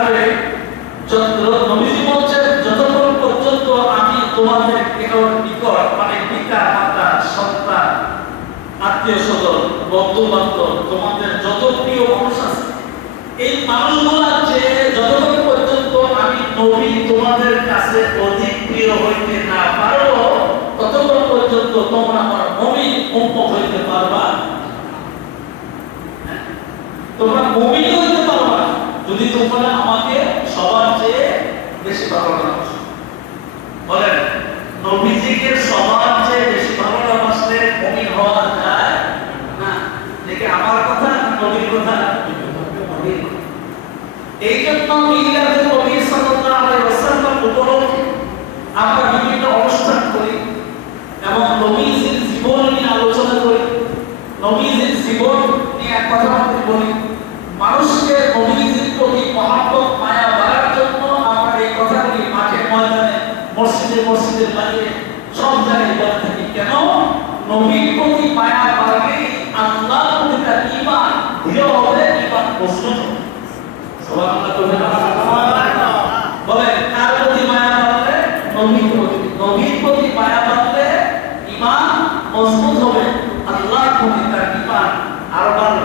পারবে। নবীজি বলছেন যতক্ষণ পর্যন্ত আমি তোমাদের নিকট মানে পিতা মাতা সন্তান আত্মীয় স্বজন বন্ধু বান্ধব তোমাদের যত প্রিয় মানুষ আছে এই মানুষগুলা যে যতক্ষণ পর্যন্ত আমি নবী তোমাদের কাছে অধিক প্রিয় হইতে না পারো ততক্ষণ পর্যন্ত তোমরা আমার মুমিন উম্মত হইতে পারবা। তোমরা মুমিন হইতে পারবা যদি তোমরা আমাকে সবার চেয়ে বেশি ভালোবাসো। বলেন নবীজিকে সবার চেয়ে বেশি ভালোবাসলে মুমিন হওয়া যায় না? দেখে আমার কথা না নবীর কথা? এই জন্য মিলাদুন নবী সাল্লাল্লাহু আলাইহি ওয়াসাল্লাম উপলক্ষে আমরা বিভিন্ন অনুষ্ঠান করি এবং নবীজির জীবন নিয়ে আলোচনা করি। নবীজির জীবন নিয়ে এক কথা বলি, মানুষকে নবীজির প্রতি মহব্বত মায়া বাড়ার জন্য আমরা এই কথাগুলি মাঠে ময়দানে মসজিদে বাইরে সব জায়গায় বলে থাকি। কেন? নবীর প্রতি মায়া বাড়লে আল্লাহর প্রতি তার ঈমান দৃঢ় হবে, ঈমান মজবুত হবে। সুবহানাল্লাহ বলে কার প্রতি মায়া বাড়লে? নবীর প্রতি মায়া বাড়লে ঈমান মজবুত হবে, আল্লাহর প্রতি তার ঈমান আরো বাড়বে।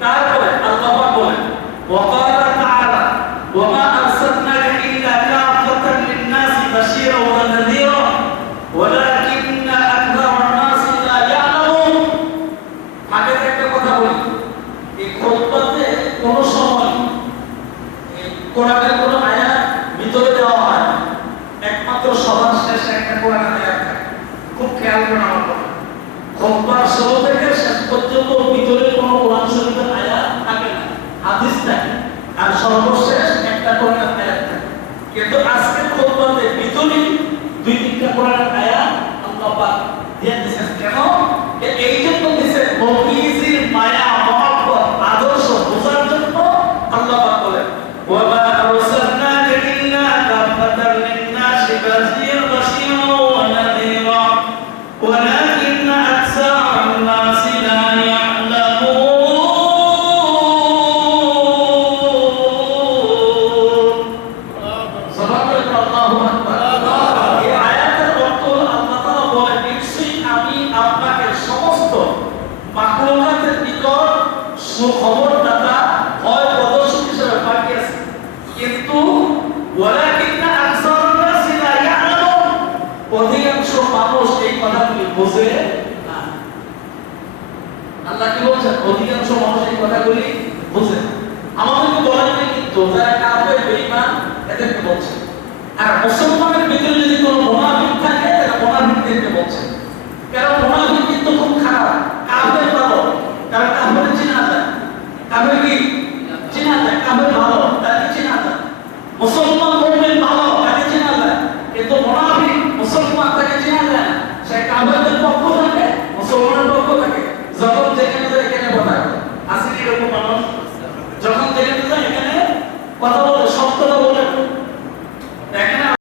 তারপরে আল্লাহ পাক বলেন ওয়াকালা তাআলা ওয়ামা আরসালনাকা ইল্লা কাফাতান লিন-নাসি বাশীরা ওয়া নাযীরা ওয়ালাকিন্না আকথারান নাসি লা ইয়ালামুন। আগে একটা কথা বলি, এই খুতবাতে কোন সময় এই কোরআনের কোন আয়াত ভিতরে দেওয়া হয়, একমাত্র সবার শেষে একটা কোরআনের আয়াত থাকে। খুব খেয়াল করুন আমার কথা, খুতবার শুরু থেকে শেষ পর্যন্ত ভিতরে কোন কোরআন শরীফের আয়াত থাকে না, হাদিস থাকে, আর সর্বশেষ একটা কোরআনের আয়াত থাকে। কিন্তু আজকে খুতবাতে ভিতরে দুই তিনটা কোরআনের আয়াত আল্লাহ পাক দিয়ে দিয়েছেন। কেন? এই জন্য দিয়েছেন নবীজির মায়া মহব্বত আদর্শ বোঝার জন্য। আল্লাহ পাক বলেন ওয়ামা আরসালনাকা ইল্লা কাফাতান লিন-নাসি বাশীরা ওয়া নাযীরা ওয়ালাকিন্না আকসারান নাসি লা ইয়ালামুন। সুবহানাল্লাহু আকবার। এই আয়াতের অর্থ আল্লাহ তাআলা বলেন নিশ্চয়ই আমি আপনাকে সমস্ত মাখলুকাতের নিকট সুখবরদাতা ভয় প্রদর্শক হিসেবে পাঠিয়েছি, কিন্তু ওয়ালাকিন্না আকসারান নাসি লা ইয়ালামুন, অধিকাংশ মানুষ এই কথাগুলি বোঝে না। আল্লাহ কি বলছেন? অধিকাংশ মানুষ এই কথাগুলি বোঝে না। আমাদেরকে বলেন কিন্তু যারা কাফের বেঈমান এদেরকে বলছেন। আর মুসলমানের ভিতরে যদি